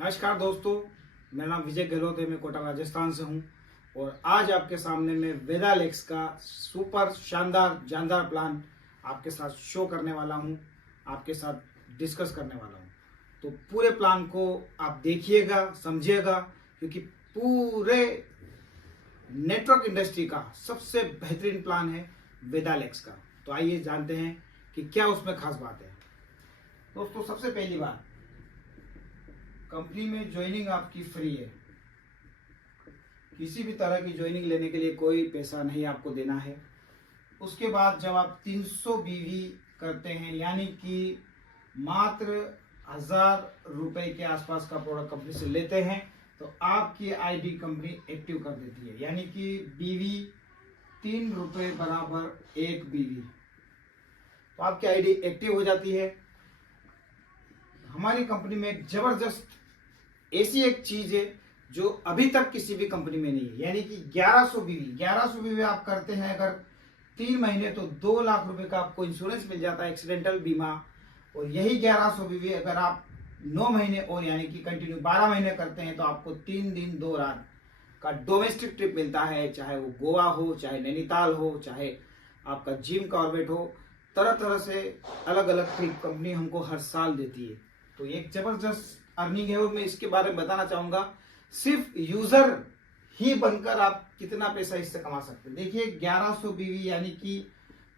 नमस्कार दोस्तों, मेरा नाम विजय गहलोत है। मैं कोटा राजस्थान से हूं और आज आपके सामने मैं वेदालेक्स का सुपर शानदार जानदार प्लान आपके साथ शो करने वाला हूं, आपके साथ डिस्कस करने वाला हूं। तो पूरे प्लान को आप देखिएगा, समझिएगा, क्योंकि पूरे नेटवर्क इंडस्ट्री का सबसे बेहतरीन प्लान है वेदालेक्स का। तो आइए जानते हैं कि क्या उसमें खास बात है। दोस्तों, सबसे पहली बात, कंपनी में ज्वाइनिंग आपकी फ्री है। किसी भी तरह की ज्वाइनिंग लेने के लिए कोई पैसा नहीं आपको देना है। उसके बाद जब आप 300 बीवी करते हैं, यानी कि मात्र 1000 रुपए के आसपास का प्रोडक्ट कंपनी से लेते हैं, तो आपकी आईडी कंपनी एक्टिव कर देती है। यानी कि बीवी 3 रुपए बराबर 1 बीवी, तो आपकी आईडी एक्टिव हो जाती है। हमारी कंपनी में एक जबरदस्त ऐसी एक चीज है जो अभी तक किसी भी कंपनी में नहीं है, यानी कि 1100 बीवी आप करते हैं अगर 3 महीने, तो 2 लाख रुपए का आपको इंश्योरेंस मिल जाता है, एक्सीडेंटल बीमा। और यही 1100 बीवी अगर आप 9 महीने और यानी कि कंटिन्यू 12 महीने करते हैं, तो आपको 3 दिन 2 रात का डोमेस्टिक ट्रिप मिलता है। चाहे वो गोवा हो, चाहे नैनीताल हो, चाहे आपका जिम कॉर्बेट हो, तरह तरह से अलग अलग ट्रिप कंपनी हमको हर साल देती है। तो ये एक जबरदस्त अर्निंग है और मैं इसके बारे में बताना चाहूंगा। सिर्फ यूजर ही बनकर आप कितना पैसा इससे कमा सकते हैं। देखिए, 1100 बीवी यानी कि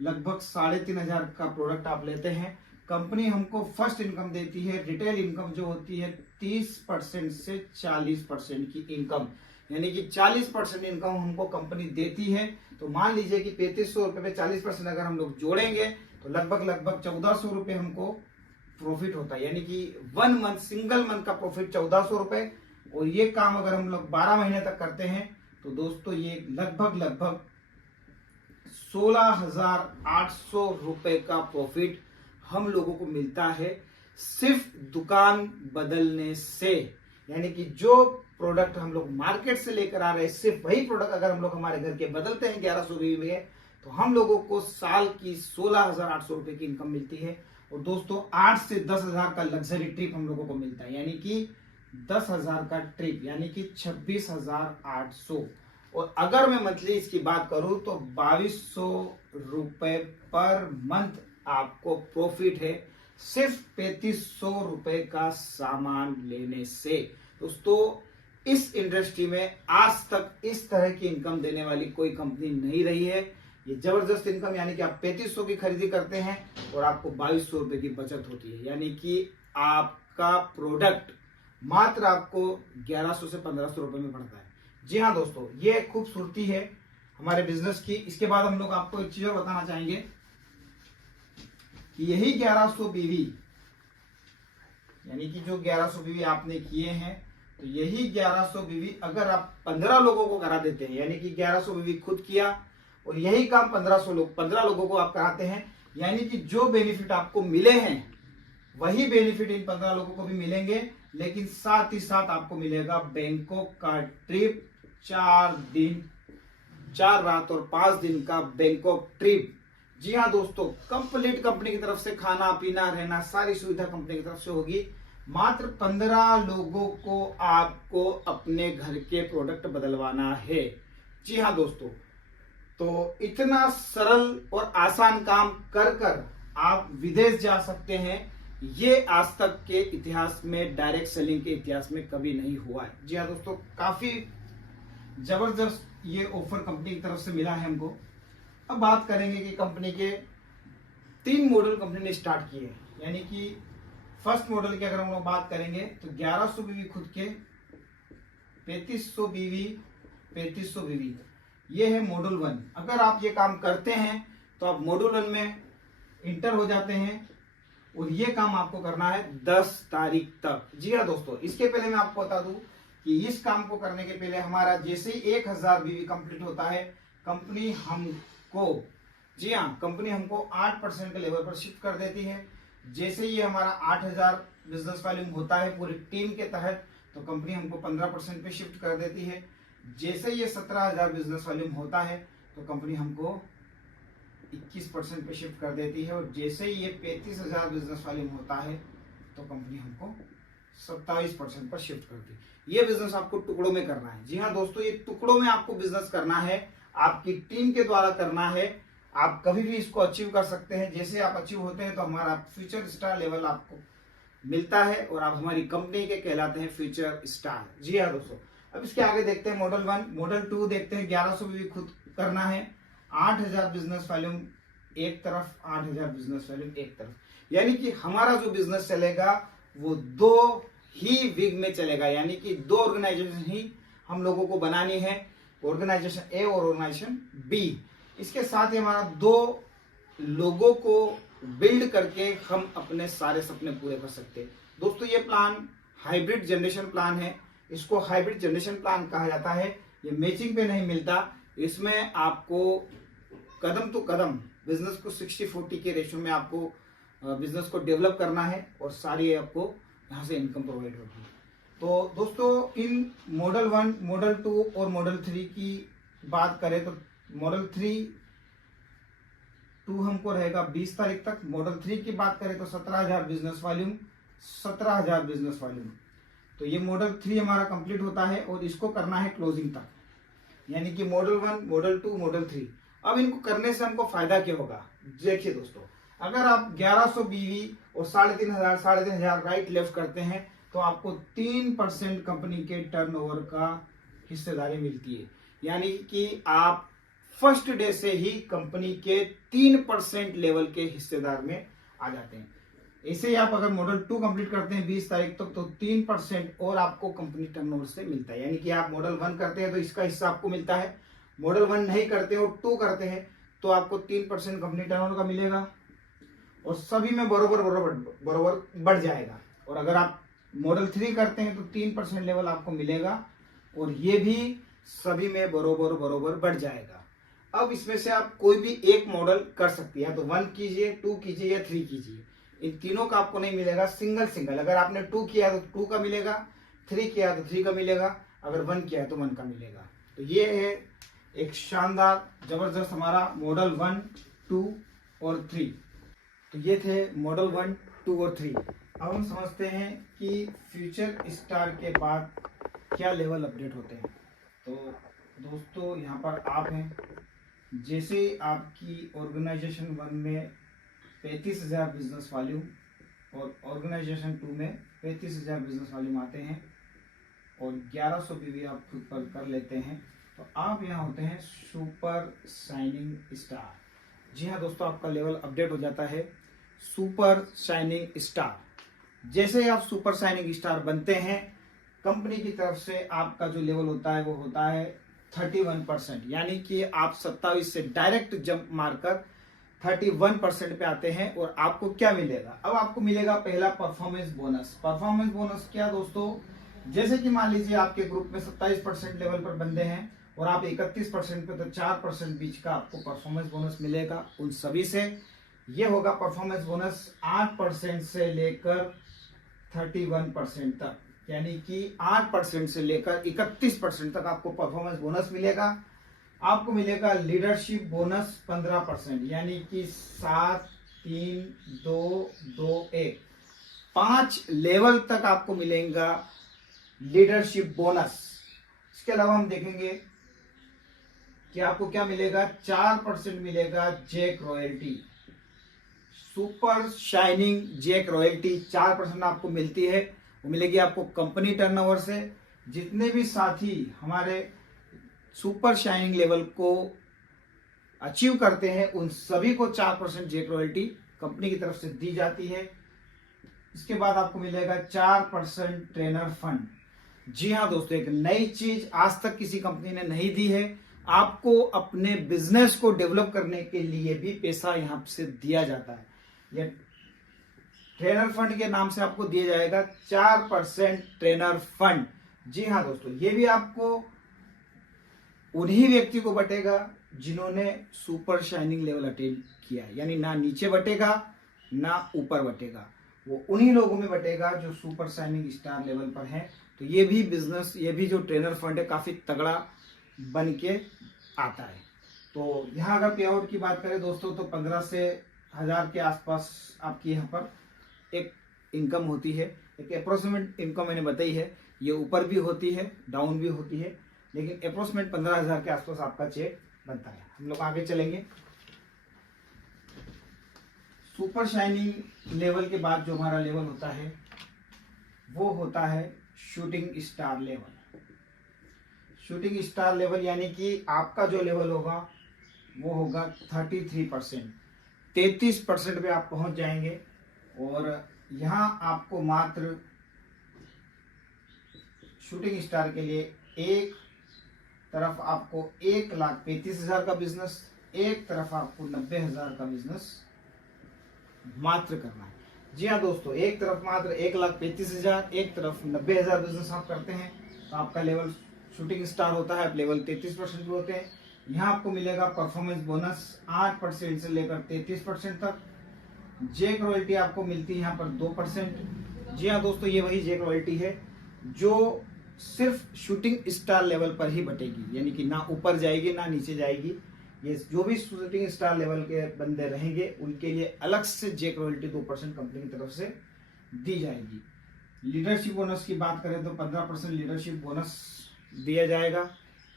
लगभग 3500 का प्रोडक्ट आप लेते हैं। कंपनी हमको फर्स्ट इनकम देती है, रिटेल इनकम जो होती है 30% से 40% की इनकम, यानी कि 40% इनकम हमको कंपनी देती है। तो मान लीजिए कि 3500 रुपए पे 40% अगर हम लोग जोड़ेंगे, तो लगभग 1400 रुपए हमको प्रॉफिट होता है। यानी कि 1 मंथ, सिंगल मंथ का प्रॉफिट 1400 रुपए। और ये काम अगर हम लोग 12 महीने तक करते हैं, तो दोस्तों ये लगभग 16,800 रुपए का प्रॉफिट हम लोगों को मिलता है, सिर्फ दुकान बदलने से। यानी कि जो प्रोडक्ट हम लोग मार्केट से लेकर आ रहे हैं, सिर्फ वही प्रोडक्ट अगर हम लोग हमारे घर के बदलते हैं 1100 बीवी में, तो हम लोगों को साल की 16,800 रुपए की इनकम मिलती है। और दोस्तों, 8 से 10,000 का लग्जरी ट्रिप हम लोगों को मिलता है, यानी कि 10,000 का ट्रिप, यानी कि 26,800। और अगर मैं मंथली इसकी बात करूं, तो 2200 रुपए पर मंथ आपको प्रॉफिट है, सिर्फ 3500 रुपए का सामान लेने से। दोस्तों, इस इंडस्ट्री में आज तक इस तरह की इनकम देने वाली कोई कंपनी नहीं रही है। ये जबरदस्त इनकम, यानी कि आप 3500 की खरीदी करते हैं और आपको 2200 रुपए की बचत होती है, यानी कि आपका प्रोडक्ट मात्र आपको 1100 से 1500 रुपए में पड़ता है। जी हाँ दोस्तों, ये खूबसूरती है हमारे बिजनेस की। इसके बाद हम लोग आपको एक चीज और बताना चाहेंगे कि यही 1100 बीवी, यानी कि जो 1100 बीवी आपने किए हैं, तो यही 1100 बीवी अगर आप 15 लोगों को करा देते हैं, यानी कि 1100 बीवी खुद किया और यही काम 15 लोगों को आप कराते हैं, यानी कि जो बेनिफिट आपको मिले हैं वही बेनिफिट इन 15 लोगों को भी मिलेंगे। लेकिन साथ ही साथ आपको मिलेगा बैंकॉक का ट्रिप, 4 दिन 4 रात और 5 दिन का बैंकॉक ट्रिप। जी हाँ दोस्तों, कंप्लीट कंपनी की तरफ से खाना पीना रहना सारी सुविधा कंपनी की तरफ से होगी। मात्र 15 लोगों को आपको अपने घर के प्रोडक्ट बदलवाना है। जी हाँ दोस्तों, तो इतना सरल और आसान काम कर आप विदेश जा सकते हैं। ये आज तक के इतिहास में, डायरेक्ट सेलिंग के इतिहास में कभी नहीं हुआ है। जी हाँ दोस्तों, काफी जबरदस्त ये ऑफर कंपनी की तरफ से मिला है हमको। अब बात करेंगे कि कंपनी के 3 मॉडल कंपनी ने स्टार्ट किए हैं। यानी कि फर्स्ट मॉडल की अगर हम लोग बात करेंगे, तो 1100 बीवी खुद के, 3500 बीवी, 3500 बीवी, ये है मॉड्यूल 1। अगर आप ये काम करते हैं तो आप मॉड्यूल 1 में इंटर हो जाते हैं और ये काम आपको करना है 10 तारीख तक। जी हाँ दोस्तों, इसके पहले मैं आपको बता दूं कि इस काम को करने के पहले हमारा जैसे ही 1000 बीवी कंप्लीट होता है, कंपनी हमको, जी हाँ, कंपनी हमको 8% के लेवल पर शिफ्ट कर देती है। जैसे ही हमारा 8000 बिजनेस वॉल्यूम होता है पूरी टीम के तहत, तो कंपनी हमको 15% पे शिफ्ट कर देती है। जैसे ये 17,000 बिजनेस वॉल्यूम होता है, तो कंपनी हमको 21% पे शिफ्ट कर देती है। और जैसे ये 35,000 बिजनेस वॉल्यूम होता है, तो कंपनी हमको 27% पर शिफ्ट कर दी। ये बिजनेस आपको टुकड़ों में करना है। जी हाँ दोस्तों, ये टुकड़ों में आपको बिजनेस करना है, आपकी टीम के द्वारा करना है। आप कभी भी इसको अचीव कर सकते हैं। जैसे आप अचीव होते हैं तो हमारा फ्यूचर स्टार लेवल आपको मिलता है और आप हमारी कंपनी के कहलाते हैं फ्यूचर स्टार। जी हाँ दोस्तों, अब इसके आगे देखते हैं मॉडल 1। मॉडल 2 देखते हैं। 1100 भी खुद करना है। 8000 बिजनेस वॉल्यूम एक तरफ, 8000 बिजनेस वॉल्यूम एक तरफ, यानी कि हमारा जो बिजनेस चलेगा वो दो ही विग में चलेगा, यानी कि दो ऑर्गेनाइजेशन ही हम लोगों को बनानी है, ऑर्गेनाइजेशन ए और ऑर्गेनाइजेशन बी। इसके साथ ही हमारा दो लोगों को बिल्ड करके हम अपने सारे सपने पूरे कर सकते हैं। दोस्तों ये प्लान हाइब्रिड जनरेशन प्लान है। इसको हाइब्रिड जनरेशन प्लान कहा जाता है। ये मैचिंग पे नहीं मिलता। इसमें आपको कदम तो कदम बिजनेस को 60-40 के रेशियो में आपको बिजनेस को डेवलप करना है और सारी आपको यहाँ से इनकम प्रोवाइड होगी। तो दोस्तों इन मॉडल 1, मॉडल 2 और मॉडल 3 की बात करें तो मॉडल 2 हमको रहेगा 20 तारीख तक। मॉडल 3 की बात करें तो 17,000 बिजनेस वॉल्यूम, 17,000 बिजनेस वॉल्यूम। तो ये मॉडल 3 हमारा कंप्लीट होता है और इसको करना है क्लोजिंग तक, यानी कि मॉडल 1, मॉडल 2, मॉडल 3। अब इनको करने से हमको फायदा क्या होगा? देखिए दोस्तों, अगर आप 1100 बीवी और 3,500 राइट लेफ्ट करते हैं तो आपको 3% कंपनी के टर्नओवर का हिस्सेदारी मिलती है, यानी कि आप फर्स्ट डे से ही कंपनी के 3% लेवल के हिस्सेदार में आ जाते हैं। ऐसे ही आप अगर मॉडल 2 कंप्लीट करते हैं 20 तारीख तक तो 3% और आपको कंपनी टर्नओवर से मिलता है, यानी कि आप मॉडल 1 करते हैं तो इसका हिस्सा आपको मिलता है। मॉडल 1 नहीं करते और 2 करते हैं तो आपको 3% कंपनी टर्नओवर का मिलेगा और सभी में बरोबर बढ़ जाएगा। और अगर आप मॉडल 3 करते हैं तो 3% लेवल आपको मिलेगा और ये भी सभी में बरोबर बढ़ जाएगा। अब इसमें से आप कोई भी एक मॉडल कर सकती है, तो 1 कीजिए, 2 कीजिए या 3 कीजिए। इन तीनों का आपको नहीं मिलेगा, सिंगल। अगर आपने 2 किया तो 2 का मिलेगा, 3 किया तो 3 का मिलेगा, अगर 1 किया तो 1 का मिलेगा। तो ये है एक शानदार जबरदस्त हमारा मॉडल 1, 2 और 3। तो ये थे मॉडल 1, 2 और 3। अब हम समझते हैं कि फ्यूचर स्टार के बाद क्या लेवल अपडेट होते हैं। तो दोस्तों यहाँ पर आप हैं, जैसे आपकी ऑर्गेनाइजेशन 1 में 35,000 बिजनेस वॉल्यूम और ऑर्गेनाइजेशन 2 में 35,000 बिजनेस वॉल्यूम आते हैं और 1100 भी आप खुद पर कर लेते हैं तो आप यहाँ होते हैं सुपर शाइनिंग स्टार। जी हाँ दोस्तों, आपका लेवल अपडेट हो जाता है सुपर शाइनिंग स्टार। जैसे आप सुपर शाइनिंग स्टार बनते हैं, कंपनी की तरफ से आपका जो लेवल होता है वो होता है 31%, यानी कि आप 27 से डायरेक्ट जंप मारकर 31% पे आते हैं। और आपको क्या मिलेगा? अब आपको मिलेगा पहला परफॉर्मेंस बोनस। परफॉर्मेंस बोनस क्या दोस्तों? जैसे कि मान लीजिए आपके ग्रुप में 27% लेवल पर बंदे हैं और आप 31% पे, तो 4% बीच का आपको परफॉर्मेंस बोनस मिलेगा उन सभी से। ये होगा परफॉर्मेंस बोनस 8% से लेकर 31% तक, यानी कि 8% से लेकर 31% तक आपको परफॉर्मेंस बोनस मिलेगा। आपको मिलेगा लीडरशिप बोनस 15%, यानी कि 7, 3, 2, 2, 1, 5 लेवल तक आपको मिलेगा लीडरशिप बोनस। इसके अलावा हम देखेंगे कि आपको क्या मिलेगा। 4% मिलेगा Jack Royalty, super shining Jack Royalty 4% आपको मिलती है। वो मिलेगी आपको कंपनी टर्नओवर से। जितने भी साथी हमारे सुपर शाइनिंग लेवल को अचीव करते हैं उन सभी को 4% जैक रॉयल्टी कंपनी की तरफ से दी जाती है। इसके बाद आपको मिलेगा 4% ट्रेनर फंड। जी हाँ दोस्तों, एक नई चीज आज तक किसी कंपनी ने नहीं दी है। आपको अपने बिजनेस को डेवलप करने के लिए भी पैसा यहां से दिया जाता है। यह ट्रेनर फंड के नाम से आपको दिया जाएगा 4% ट्रेनर फंड। जी हाँ दोस्तों, ये भी आपको उन्हीं व्यक्ति को बटेगा जिन्होंने सुपर शाइनिंग लेवल अटेन किया, यानी ना नीचे बटेगा ना ऊपर बटेगा, वो उन्हीं लोगों में बटेगा जो सुपर शाइनिंग स्टार लेवल पर हैं। तो ये भी बिजनेस, ये भी जो ट्रेनर फंड है काफी तगड़ा बन के आता है। तो यहाँ अगर पे आउट की बात करें दोस्तों तो 15 से 1000 के आसपास आपकी यहाँ पर एक इनकम होती है। एक अप्रोक्सीमेट इनकम मैंने बताई है, ये ऊपर भी होती है डाउन भी होती है, लेकिन अप्रोक्सीमेट 15,000 के आसपास आपका चेक बनता है। हम लोग आगे चलेंगे। सुपर शाइनिंग लेवल के बाद जो हमारा लेवल होता है वो होता है shooting star level. Shooting star level यानी कि आपका जो लेवल होगा वो होगा 33%, 33% पे आप पहुंच जाएंगे। और यहाँ आपको मात्र शूटिंग स्टार के लिए एक तरफ आपको 1,35,000 का बिजनेस, एक तरफ आपको 90,000 का बिजनेस मात्र करना है। जी हाँ दोस्तों, एक तरफ मात्र 1,35,000, एक तरफ 90,000 बिजनेस आप करते हैं तो आपका लेवल शूटिंग स्टार होता है, आप लेवल 33% पे होते हैं। यहाँ आपको मिलेगा परफॉर्मेंस बोनस 8% से लेकर 33% तक। जेक रॉयल्टी आपको मिलती है यहाँ पर 2%। जी हाँ दोस्तों, ये वही जेक रॉयल्टी है जो सिर्फ शूटिंग स्टार लेवल पर ही बटेगी, यानी कि ना ऊपर जाएगी ना नीचे जाएगी। ये जो भी शूटिंग स्टार लेवल के बंदे रहेंगे उनके लिए अलग से जेक रॉयल्टी 2% कंपनी की तरफ से दी जाएगी। लीडरशिप बोनस की बात करें तो 15% लीडरशिप बोनस दिया जाएगा।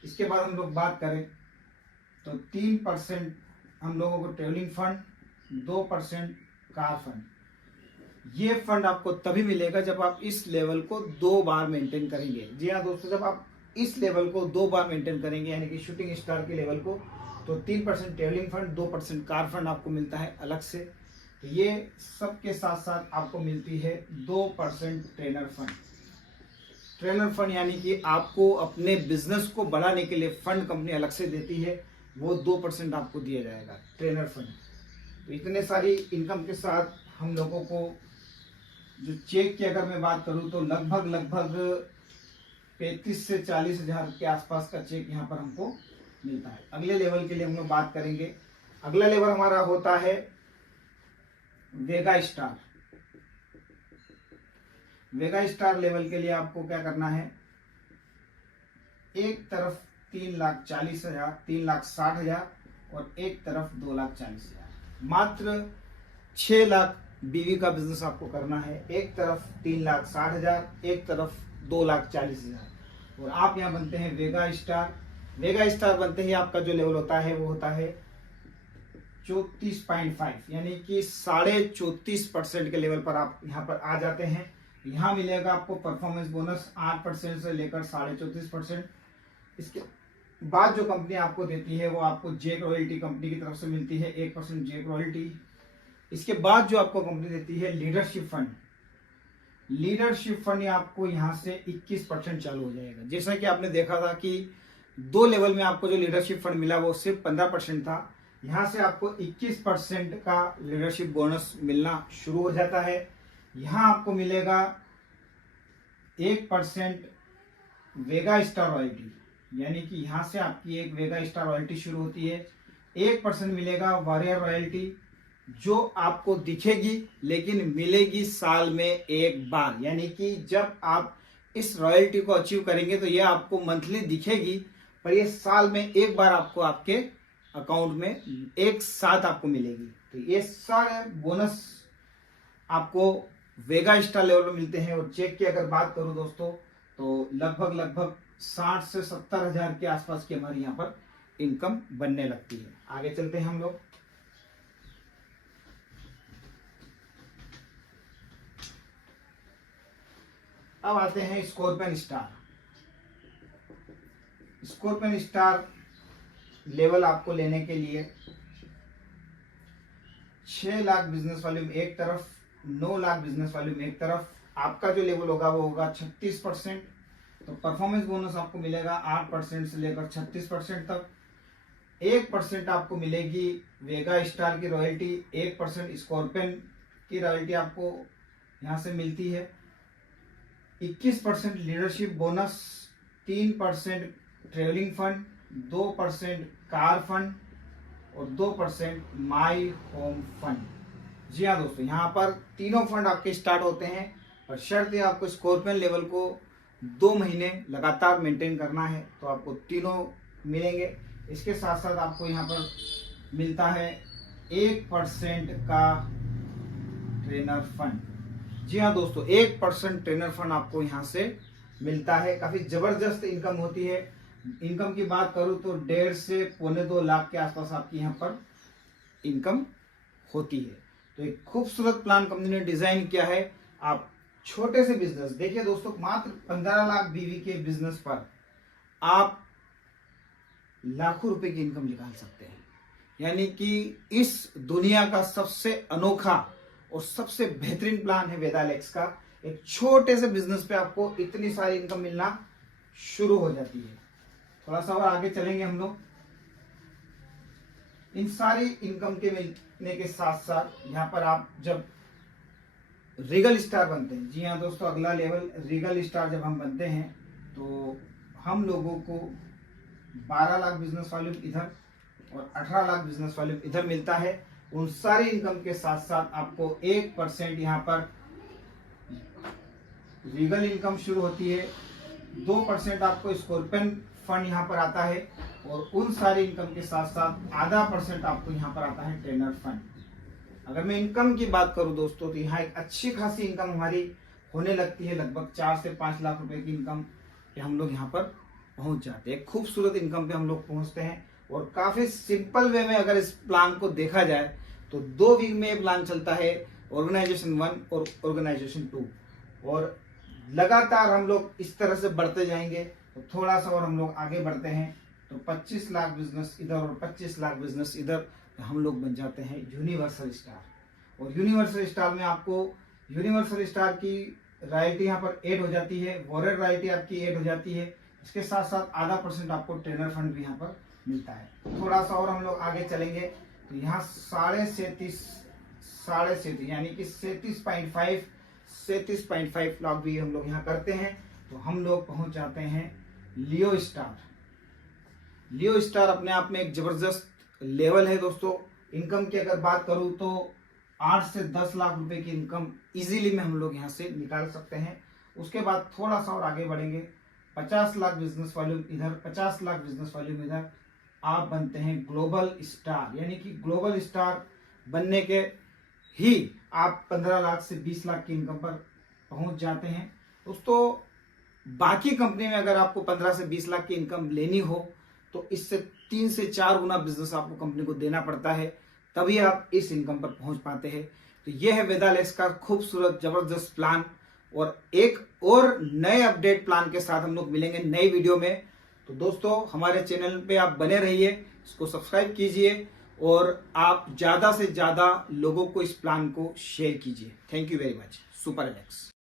इसके बाद हम लोग बात करें तो 3% हम लोगों को ट्रेवलिंग फंड, 2% कार फंड। ये फंड आपको तभी मिलेगा जब आप इस लेवल को 2 बार मेंटेन करेंगे। जी हाँ दोस्तों, जब आप इस लेवल को 2 बार मेंटेन करेंगे यानी कि शूटिंग स्टार के लेवल को, तो 3% ट्रेवलिंग फंड, 2% कार फंड आपको मिलता है अलग से। तो ये सब के साथ साथ आपको मिलती है 2% ट्रेनर फंड। ट्रेनर फंड यानी कि आपको अपने बिजनेस को बढ़ाने के लिए फंड कंपनी अलग से देती है, वो 2% आपको दिया जाएगा ट्रेनर फंड। तो इतने सारी इनकम के साथ हम लोगों को जो चेक की अगर मैं बात करूं तो लगभग 35 से 40 हजार के आसपास का चेक यहाँ पर हमको मिलता है। अगले लेवल के लिए हम लोग बात करेंगे। अगला लेवल हमारा होता है वेगा स्टार। वेगा स्टार लेवल के लिए आपको क्या करना है, एक तरफ 3,40,000, 3,60,000 और एक तरफ 2,40,000। मात्र 6 लाख बीवी का बिजनेस आपको करना है। एक तरफ 3,60,000, एक तरफ 2,40,000 और आप यहाँ बनते हैं वेगा स्टार। वेगा स्टार बनते ही आपका जो लेवल होता है वो होता है 34.5, यानी कि 34.5% के लेवल पर आप यहाँ पर आ जाते हैं। यहाँ मिलेगा आपको परफॉर्मेंस बोनस 8% से लेकर 34.5%। इसके बाद जो कंपनी आपको देती है वो आपको जेक रॉयल्टी कंपनी की तरफ से मिलती है, 1% जेक रॉयल्टी। इसके बाद जो आपको कंपनी देती है लीडरशिप फंड। लीडरशिप फंड आपको यहाँ से 21% चालू हो जाएगा। जैसा कि आपने देखा था कि 2 लेवल में आपको जो लीडरशिप फंड मिला वो सिर्फ 15% था, यहाँ से आपको 21% का लीडरशिप बोनस मिलना शुरू हो जाता है। यहाँ आपको मिलेगा 1% वेगा स्टार रॉयल्टी, यानी कि यहाँ से आपकी एक वेगा स्टार रॉयल्टी शुरू होती है। 1% मिलेगा वॉरियर रॉयल्टी जो आपको दिखेगी लेकिन मिलेगी साल में एक बार, यानी कि जब आप इस रॉयल्टी को अचीव करेंगे तो ये आपको मंथली दिखेगी, पर ये साल में एक बार आपको आपके अकाउंट में एक साथ आपको मिलेगी। तो ये सारे बोनस आपको वेगा स्टार लेवल में मिलते हैं। और चेक की अगर बात करूं दोस्तों तो लगभग 60 से 70 हजार के आसपास की हमारी यहाँ पर इनकम बनने लगती है। आगे चलते हैं हम लोग। अब आते हैं scorpion star. Scorpion star level आपको लेने के लिए 6 लाख बिजनेस वॉल्यूम एक तरफ, 9 लाख बिजनेस वॉल्यूम एक तरफ। आपका जो लेवल होगा वो होगा 36%। तो परफॉर्मेंस बोनस आपको मिलेगा 8% से लेकर 36% तक। 1% आपको मिलेगी वेगा स्टार की रॉयल्टी, 1% स्कॉर्पियन की रॉयल्टी आपको यहाँ से मिलती है। 21% leadership bonus, 3% travelling fund, 2% car fund और 2% माई होम फंड। जी हाँ दोस्तों, यहाँ पर तीनों फंड आपके स्टार्ट होते हैं और शर्त है आपको स्कॉर्पियन लेवल को 2 महीने लगातार मेंटेन करना है तो आपको तीनों मिलेंगे। इसके साथ साथ आपको यहाँ पर मिलता है 1% का ट्रेनर फंड। जी हाँ दोस्तों, 1% ट्रेनर फंड आपको यहाँ से मिलता है। काफी जबरदस्त इनकम होती है। इनकम की बात करूं तो 1.5 से 1.25 लाख के आसपास आपकी यहाँ पर इनकम होती है। तो एक खूबसूरत प्लान कंपनी ने डिजाइन किया है। आप छोटे से बिजनेस, देखिए दोस्तों, मात्र 15 लाख बीवी के बिजनेस पर आप लाखों रुपए की इनकम निकाल सकते हैं। यानी कि इस दुनिया का सबसे अनोखा और सबसे बेहतरीन प्लान है वेदालेक्स का। एक छोटे से बिजनेस पे आपको इतनी सारी इनकम मिलना शुरू हो जाती है। थोड़ा सा और आगे चलेंगे हम लोग। इन सारी इनकम के मिलने के साथ साथ यहाँ पर आप जब रीगल स्टार बनते हैं, जी हाँ दोस्तों, अगला लेवल रीगल स्टार जब हम बनते हैं तो हम लोगों को 12 लाख बिजनेस वॉल्यूम इधर और 18 लाख बिजनेस वॉल्यूम इधर मिलता है। उन सारी इनकम के साथ साथ आपको 1% यहाँ पर लीगल इनकम शुरू होती है, 2% आपको स्कॉर्पियन फंड यहाँ पर आता है और उन सारी इनकम के साथ साथ आधा % आपको यहाँ पर आता है ट्रेनर फंड। अगर मैं इनकम की बात करूं दोस्तों तो यहाँ एक अच्छी खासी इनकम हमारी होने लगती है। लगभग 4 से 5 लाख रुपए की इनकम पे हम लोग यहाँ पर पहुंच जाते हैं। खूबसूरत इनकम पे हम लोग पहुंचते हैं और काफी सिंपल वे में अगर इस प्लान को देखा जाए तो 2 वीक में ये प्लान चलता है, ऑर्गेनाइजेशन 1 और ऑर्गेनाइजेशन 2, और लगातार हम लोग इस तरह से बढ़ते जाएंगे। तो थोड़ा सा और हम लोग आगे बढ़ते हैं तो 25 लाख बिजनेस इधर और 25 लाख बिजनेस इधर, हम लोग बन जाते हैं यूनिवर्सल स्टार। और यूनिवर्सल स्टार में आपको यूनिवर्सल स्टार की रॉयल्टी यहाँ पर ऐड हो जाती है, वॉरेट रॉयल्टी आपकी ऐड हो जाती है। इसके साथ साथ आधा % आपको ट्रेनर फंड भी यहाँ पर मिलता है। थोड़ा सा और हम लोग आगे चलेंगे तो यहाँ 37.5 यानी कि 37.5 लाख भी हम लोग यहाँ करते हैं तो हम लोग पहुंच जाते हैं लियो स्टार। लियो स्टार अपने आप में एक जबरदस्त लेवल है दोस्तों। इनकम की अगर बात करूं तो 8 से 10 लाख रुपए की इनकम इजीली में हम लोग यहाँ से निकाल सकते हैं। उसके बाद थोड़ा सा और आगे बढ़ेंगे, 50 लाख बिजनेस वॉल्यूम इधर, 50 लाख बिजनेस वॉल्यूम इधर, आप बनते हैं ग्लोबल स्टार। यानी कि ग्लोबल स्टार बनने के ही आप 15 लाख से 20 लाख की इनकम पर पहुंच जाते हैं दोस्तों। बाकी कंपनी में अगर आपको 15 से 20 लाख की इनकम लेनी हो तो इससे 3 से 4 गुना बिजनेस आपको कंपनी को देना पड़ता है, तभी आप इस इनकम पर पहुंच पाते हैं। तो यह है वेदालेक्स का खूबसूरत जबरदस्त प्लान। और एक और नए अपडेट प्लान के साथ हम लोग मिलेंगे नई वीडियो में। तो दोस्तों हमारे चैनल पे आप बने रहिए, इसको सब्सक्राइब कीजिए और आप ज्यादा से ज्यादा लोगों को इस प्लान को शेयर कीजिए। Thank you very much. Super Alex.